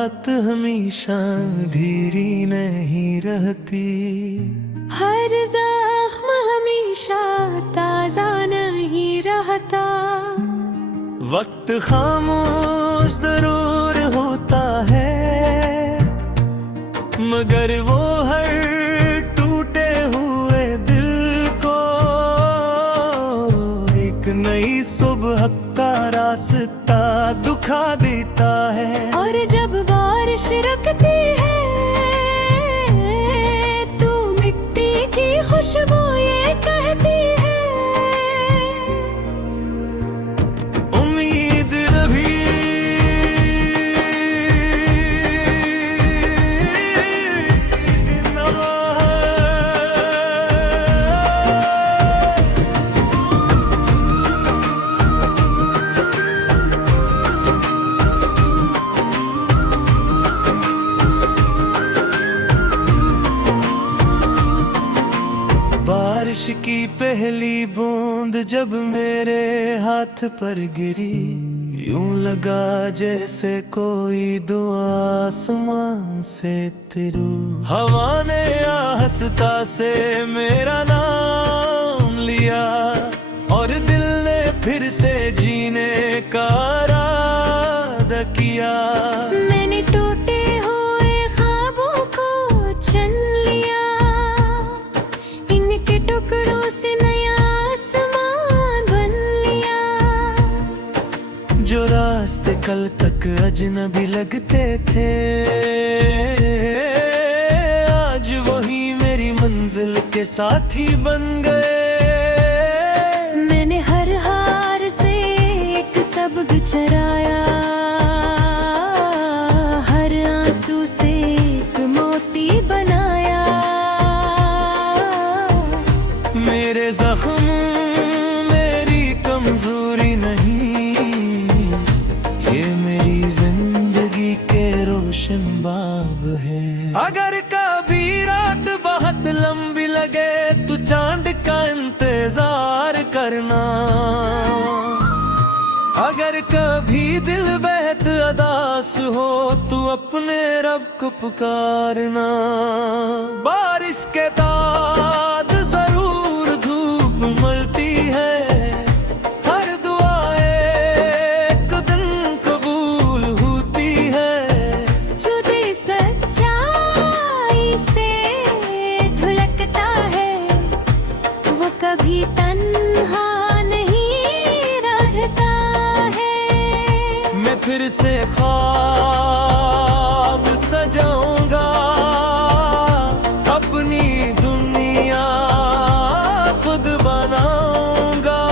बात हमेशा धीरी नहीं रहती, हर जख्म हमेशा ताजा नहीं रहता। वक्त खामोश जरूर होता है, मगर वो हर टूटे हुए दिल को एक नई सुबह का रास्ता दिखा देता है। और जब बारिश रुकती है तो मिट्टी की खुशबू ये कहती है, उम्मीद अभी बारिश की पहली बूंद जब मेरे हाथ पर गिरी, यूं लगा जैसे कोई दुआ आसमां से तिरू। हवा ने आहिस्ता से मेरा नाम लिया और दिल ने फिर से जीने का इरादा किया। मैंने टूटे हुए ख्वाबों को छीन लिया, इनके टुकड़ों से नया आसमान बन लिया। जो रास्ते कल तक अजनबी लगते थे, आज वही मेरी मंजिल के साथी बन गए। मैंने हर हार से एक सबक चुराया, हर आंसू से एक मोती बनाया। मेरे जख्म मेरी कमजोरी नहीं, ये मेरी जिंदगी के रोशन बाब है। अगर कभी रात बहुत लंबी लगे तो चांद का इंतजार करना, अगर कभी दिल बेहद अदास हो तो अपने रब को पुकारना। बारिश के बाद जरूर धूप मलती है, हर दुआ एक दिन कबूल होती है। जो दिल सच्चाई से धुलकता है वो कभी तन्हा नहीं रहता है। मैं फिर से ख्वाब सजाऊंगा, अपनी दुनिया खुद बनाऊंगा।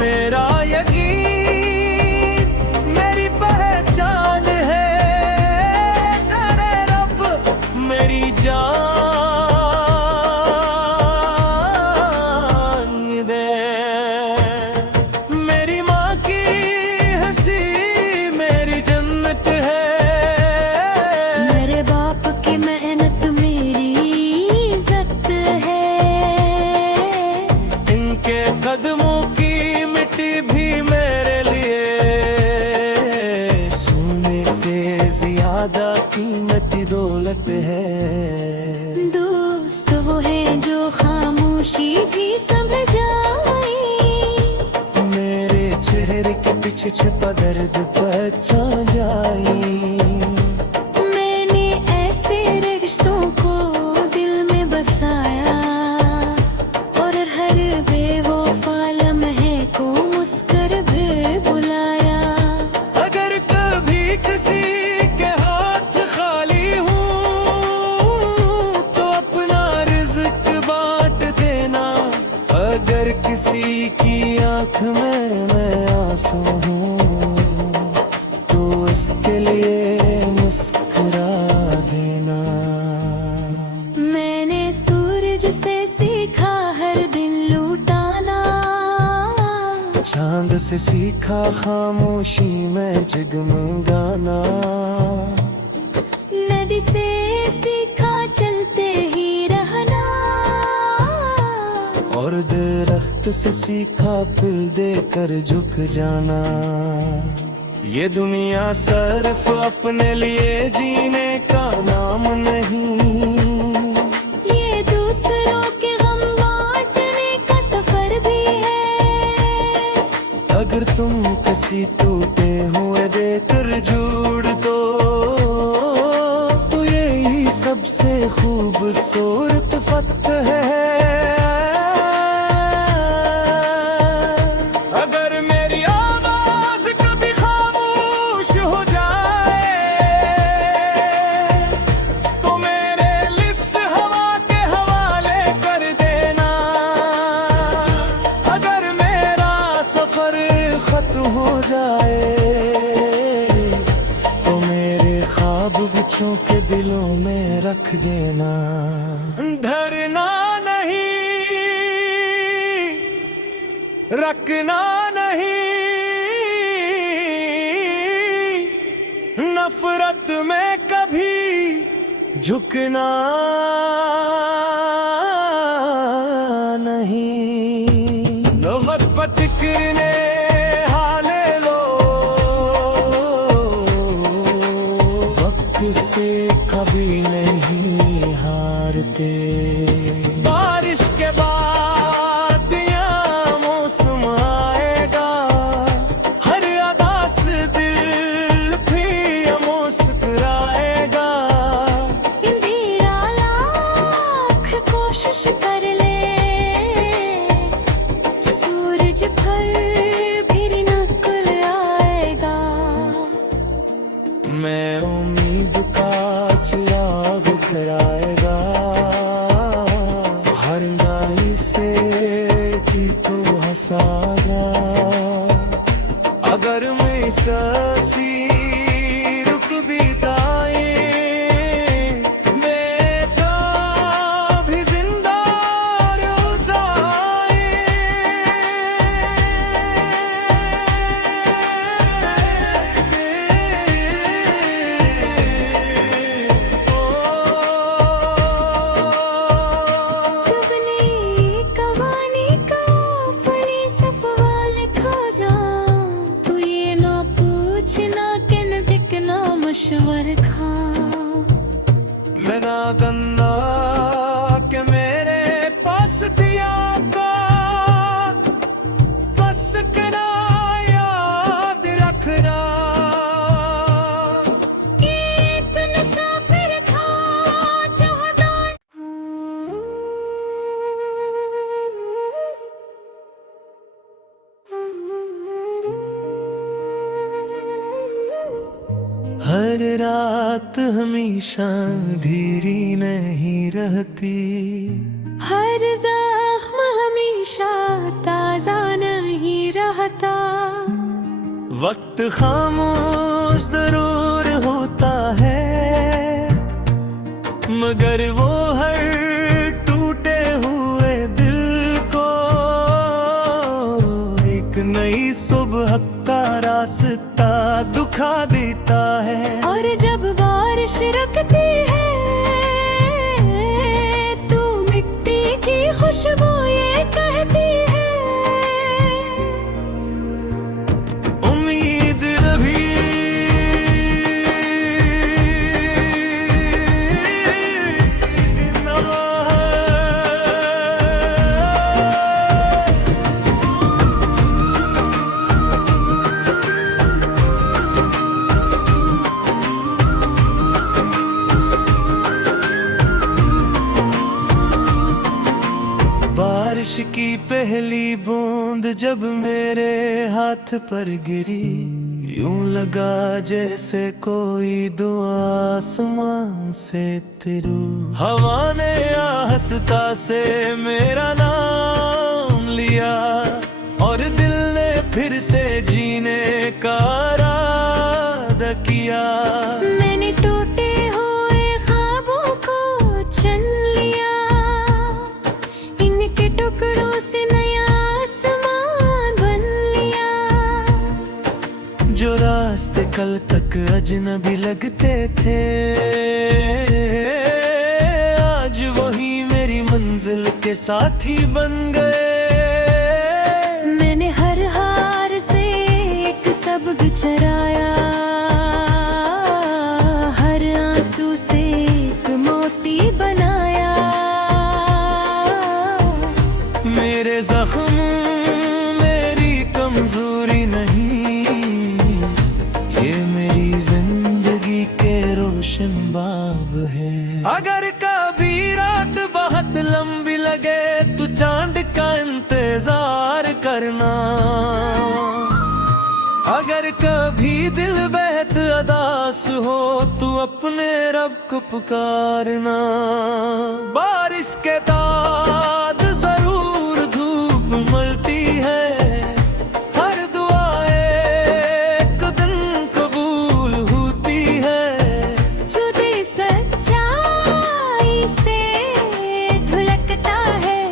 मेरा यकीन मेरी पहचान है, तेरे रब मेरी जान दे। मेरी माँ की हंसी मेरी जन्नत है, मेरे बाप की मेहनत मेरी इज्जत है। इनके कदमों की मिट्टी भी मेरे लिए सोने से ज्यादा कीमती दौलत है। दोस्त वो है जो खामोशी भी समझ जाए, मेरे चेहरे के पीछे छिपा दर्द पहचान जाए। मैंने ऐसे रिश्तों को दिल में बसाया और हर बेवफा लम्हे को मुस्कुर भी बुलाया। अगर कभी किसी के हाथ खाली हूँ तो अपना रिज़्क बांट देना, अगर किसी की आँख में मैं आंसू हूँ तो इसके लिए मुस्कुरा देना। मैंने सूरज से सीखा हर दिन लुटाना, चांद से सीखा खामोशी में जगमगाना। नदी से सीखा चलते ही रहना, और दरख्त से सीखा फिर देकर झुक जाना। ये दुनिया सिर्फ अपने लिए जीने का नाम नहीं, ये दूसरों के गम बांटने का सफर भी है। अगर तुम किसी टूटे हुए देकर जुड़ दो तो यही सबसे खूबसूरत फत है। अगर मेरी आवाज कभी खामोश हो जाए तो मेरे लिप्स हवा के हवाले कर देना। अगर मेरा सफर खत्म हो जाए तो मेरे ख्वाब बच्चों के दिलों में रख देना। डरना नहीं, रखना नहीं, नफरत में कभी झुकना नहीं। लोहर पटकने हाले लो, वक्त से कभी नहीं हारते। बारिश के बाद या मौसम आएगा, हर अदास दिल भी मुस्कुराएगा। इंदिरा लाख कोशिश कर ले, सूरज फिर नकल आएगा। मैं उम्मीद का चिराग जलाएगा, हर गाई से की तो हंसाया। अगर मैं सांसी रुक भी जाए, मेरा भी जिंदा रह जाए। चुगली कवानी का फली सफवाल खा जा, तू ये ना पूछना किन दिखना मशवर खा। मेरा गंदा के मेरे पास दिया का बस करा याद रखना। ये तू मुसाफिर खा चाहदार। हर रात हमेशा धीरी नहीं रहती, हर जख्म हमेशा ताजा नहीं रहता। वक्त खामोश जरूर होता है, मगर वो हर टूटे हुए दिल को एक नई सुबह का रास्ता दिखा देता है। और जब बारिश रुकती है तो मिट्टी की खुशबू ये कहती है, उम्मीद अभी ना बारिश की पहली बूंद जब मेरे हाथ पर गिरी, यूं लगा जैसे कोई दुआ आसमां से तेरू। हवा ने आहिस्ता से मेरा नाम लिया और दिल ने फिर से जीने का इरादा किया। मैंने टूटे हुए ख्वाबों को चुन लिया, इनके टुकड़ों से नया आसमान बन लिया। जो रास्ते कल तक अजनबी लगते थे, आज वही मेरी मंजिल के साथी बन गए। मैंने हर हार से एक सबक चराया, लंबी लगे तू चांद का इंतजार करना। अगर कभी दिल बेहद अदास हो तू अपने रब को पुकारना। बारिश के बाद जरूर धूप मिलती है, हर दुआ एक दिन कबूल होती है। जो दिल सच्चाई से धुलकता है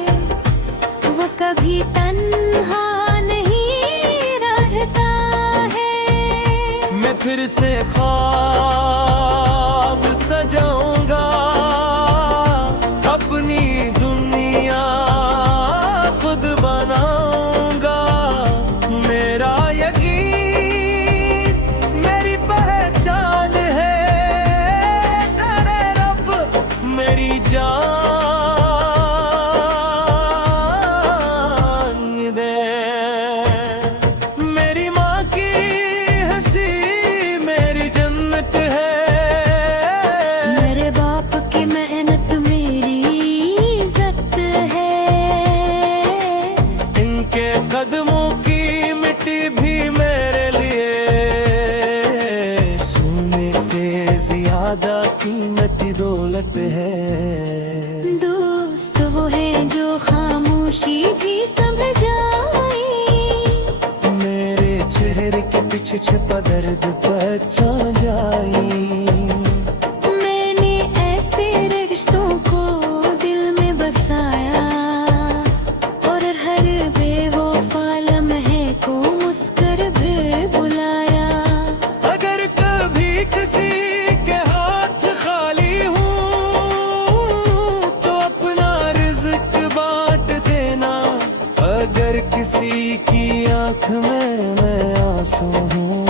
वो कभी तन्हा नहीं रहता है। मैं फिर से ख्वाब सजाऊंगा, अपनी दुनिया खुद बनाऊंगा। मेरा यकीन मेरी पहचान है, तेरे रब मेरी जान दे। मेरी माँ की हंसी मेरी जन्नत है, मेरे बाप की मेहनत मेरी इज्जत है। इनके कदमों की मिट्टी भी मेरे लिए सोने से ज्यादा कीमती दौलत है। दोस्त वो है जो खामोशी भी समझ जाए, मेरे चेहरे के पीछे छिपा दर्द पहचान जाए। मैंने ऐसे रिश्तों को दिल में बसाया और हर बेवफा लम्हे को मुस्कुर भी बुलाया। अगर कभी किसी के हाथ खाली हूँ तो अपना रिज़्क बांट देना। अगर किसी की आँख में मैं आंसू हूँ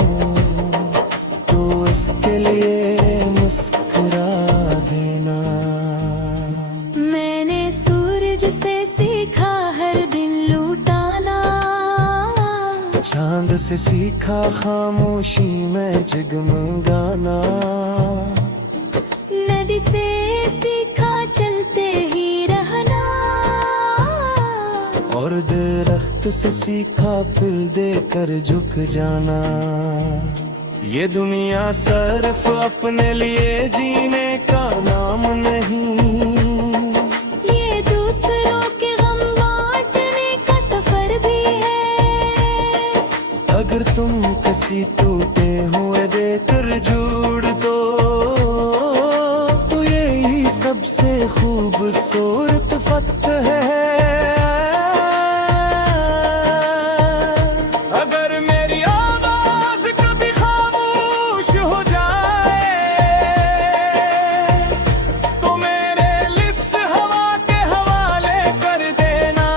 तो इसके लिए मुस्कुरा देना। मैंने सूरज से सीखा हर दिन लुटाना, चांद से सीखा खामोशी में जगमगाना। नदी से सीखा चलते ही रहना, और दरख्त से सीखा फिर देकर झुक जाना। ये दुनिया सिर्फ अपने लिए जीने का नाम नहीं, ये दूसरों के गम बांटने का सफर भी है। अगर तुम किसी टूटे हुए देकर जुड़ दो तो यही सबसे खूबसूरत फतह है। अगर मेरी आवाज कभी खामोश हो जाए तो मेरे लिप्स हवा के हवाले कर देना।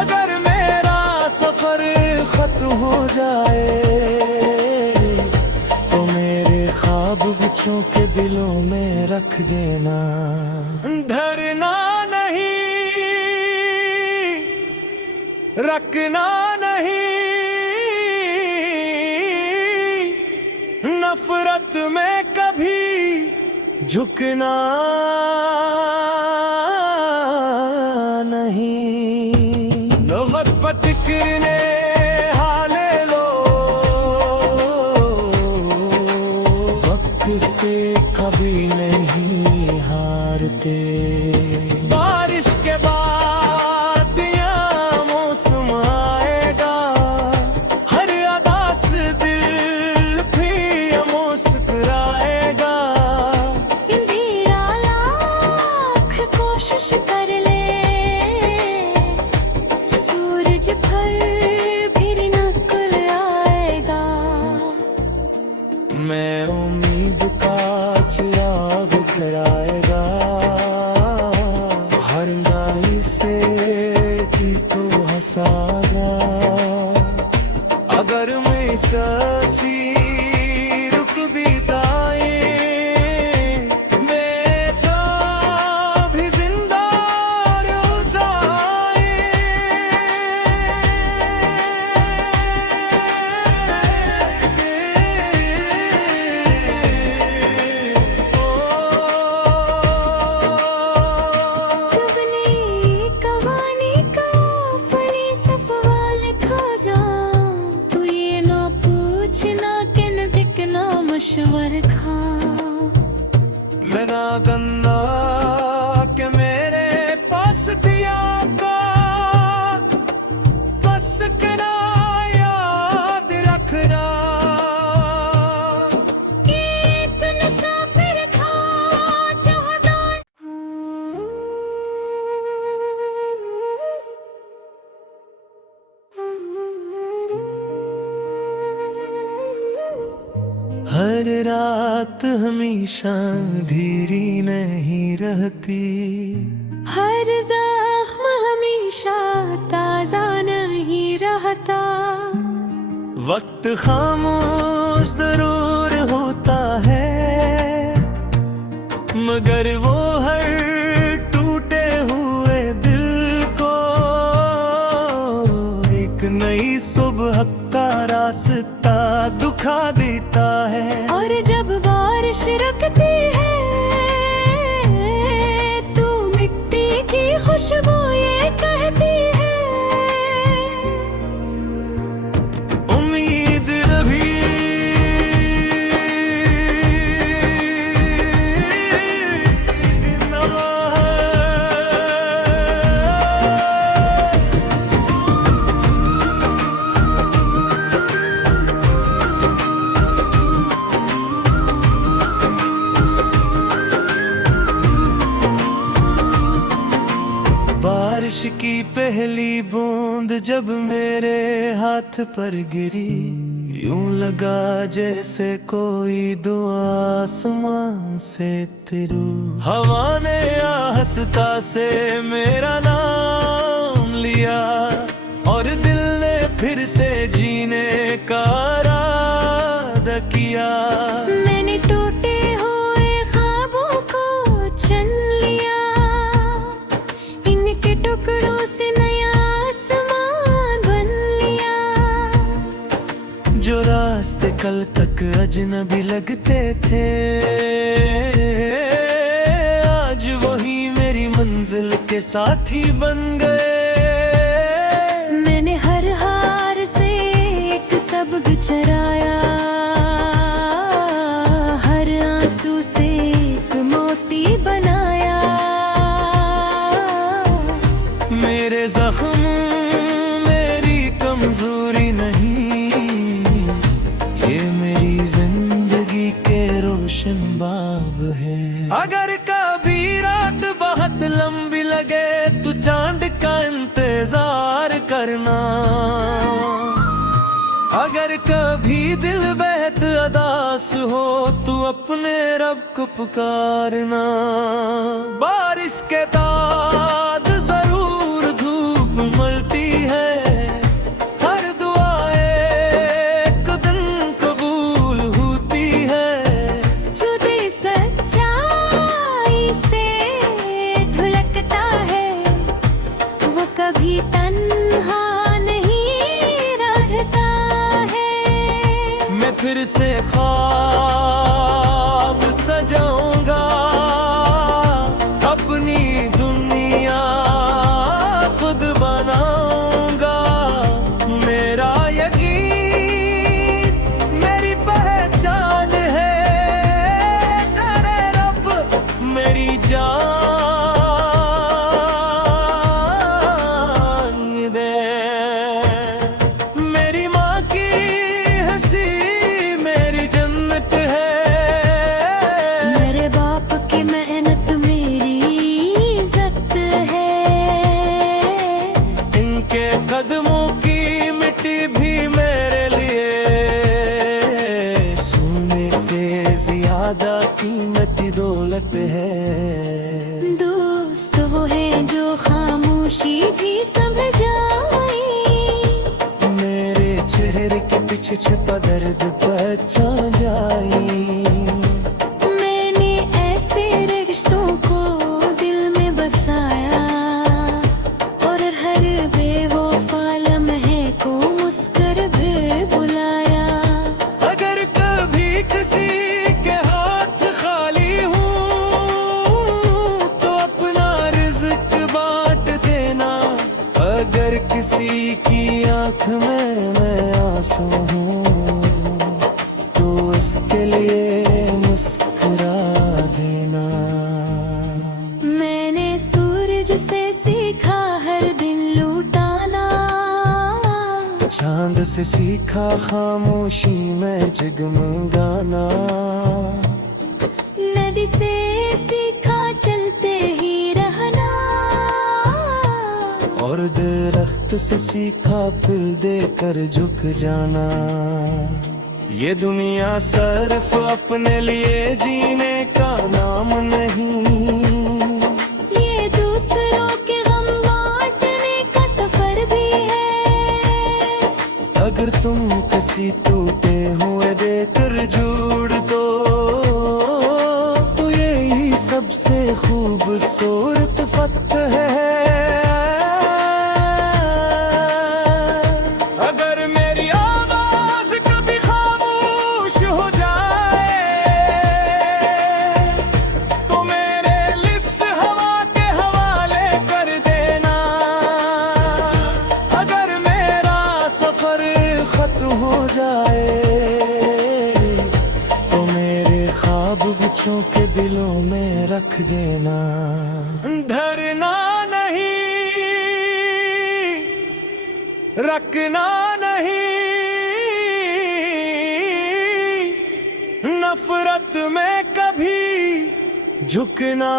अगर मेरा सफर खत्म हो जाए तो मेरे ख्वाब बच्चों के दिलों में रख देना। डरना नहीं, रखना नहीं, नफरत में कभी झुकना नहीं। नौबत पर टिकने हाले लो, वक्त से कभी नहीं हारते। बारिश के बाद या मौसम आएगा, हर अदास दिल भी मुस्कुराएगा। इंदिरा लाख कोशिश कर ले, सूरज भर फिर नकल आएगा। मैं उम्मीद का चिराग जलाएगा, हर गाई से की तो हंसागा। अगर मैं सांसी रुक भी जाए, मैं तो भी जिंदा बात हमेशा धीरी नहीं रहती, हर जख्म हमेशा ताजा नहीं रहता। वक्त खामोश जरूर होता है, मगर वो हर टूटे हुए दिल को एक नई सुबह का रास्ता दिखा देता है। और जब बारिश रुकती है तो मिट्टी की खुशबू ये कहती है, उम्मीद अभी बारिश की पहली बूंद जब मेरे हाथ पर गिरी, यूं लगा जैसे कोई दुआ आसमां से तिरू। हवा ने आहिस्ता से मेरा नाम लिया और दिल ने फिर से जीने का इरादा किया। मैंने टूटे हुए ख्वाबों को छन लिया, इनके टुकड़ों से नया आसमान बन लिया। जो रास्ते कल तक अजनबी लगते थे, आज वही मेरी मंजिल के साथी बन गए। मैंने हर हार से एक सबक चराया, हर आंसू से एक मोती बनाया। मेरे जख्म मेरी कमजोरी नहीं, ये मेरी जिंदगी के रोशन बाब है। अगर कभी रात बहुत लंबी लगे तो चांद का इंतजार करना, अगर कभी दिल बेहद अदास हो तो अपने रब को पुकारना। बारिश के बाद जरूर धूप मलती है, हर दुआ एक दिन कबूल होती है। जो दिल सच्चाई से धुलकता है वो कभी तन्हा नहीं रहता है। मैं फिर से ख्वाब सजाऊंगा, अपनी दुनिया खुद बनाऊंगा। मेरा यकीन मेरी पहचान है, तेरे रब मेरी जान दे। मेरी माँ की हंसी मेरी जन्नत है, मेरे बाप की मेहनत मेरी इज्जत है। इनके कदमों की मिट्टी भी मेरे लिए सोने से ज्यादा कीमती दौलत है। दोस्त वो है जो खामोशी भी समझ जाए, मेरे चेहरे के पीछे छिपा दर्द पहचान जाए। मैंने ऐसे रिश्तों को दिल में बसाया और हर बेवफा लम्हे को मुस्कुर भी बुलाया। अगर कभी किसी के हाथ खाली हूँ तो अपना रिज़्क बांट देना, अगर किसी की आँख में मैं आंसू हूँ तो उसके लिए मुस्कुरा देना। मैंने सूरज से सीखा हर दिन लुटाना, चांद से सीखा खामोशी में जगमगाना। नदी से सीखा चलते ही रहना, और दरख्त से सीखा फिर देकर झुक जाना। ये दुनिया सिर्फ अपने लिए जीने का नाम नहीं, ये दूसरों के गम बांटने का सफर भी है। अगर तुम किसी टूटे हुए देकर जुड़ दो तो यही सबसे खूबसूरत फत है। अगर मेरी आवाज कभी खामोश हो जाए तो मेरे लिप्स हवा के हवाले कर देना। अगर मेरा सफर खत्म हो जाए तो मेरे ख्वाब बच्चों के दिलों में रख देना। डरना नहीं, रखना नहीं, नफरत में कभी झुकना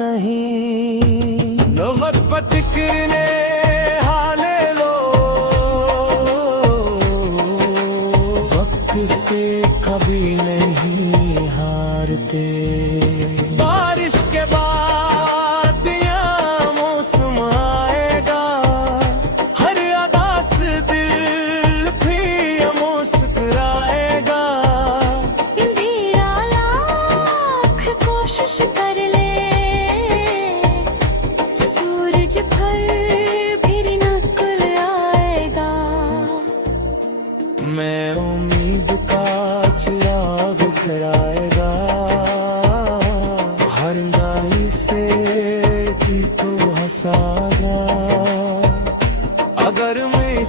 नहीं। नौबत पटकने हाले लो, वक्त से कभी नहीं हारते। बारिश के बाद या मौसम आएगा, हर अदास दिल भी मुस्कुराएगा। इंदिरा लाख कोशिश कर ले, सूरज भर फिर निकल आएगा। मैं उम्मीद का चिराग जलाएगा, हर गाई से भी तो हंसागा। अगर मैं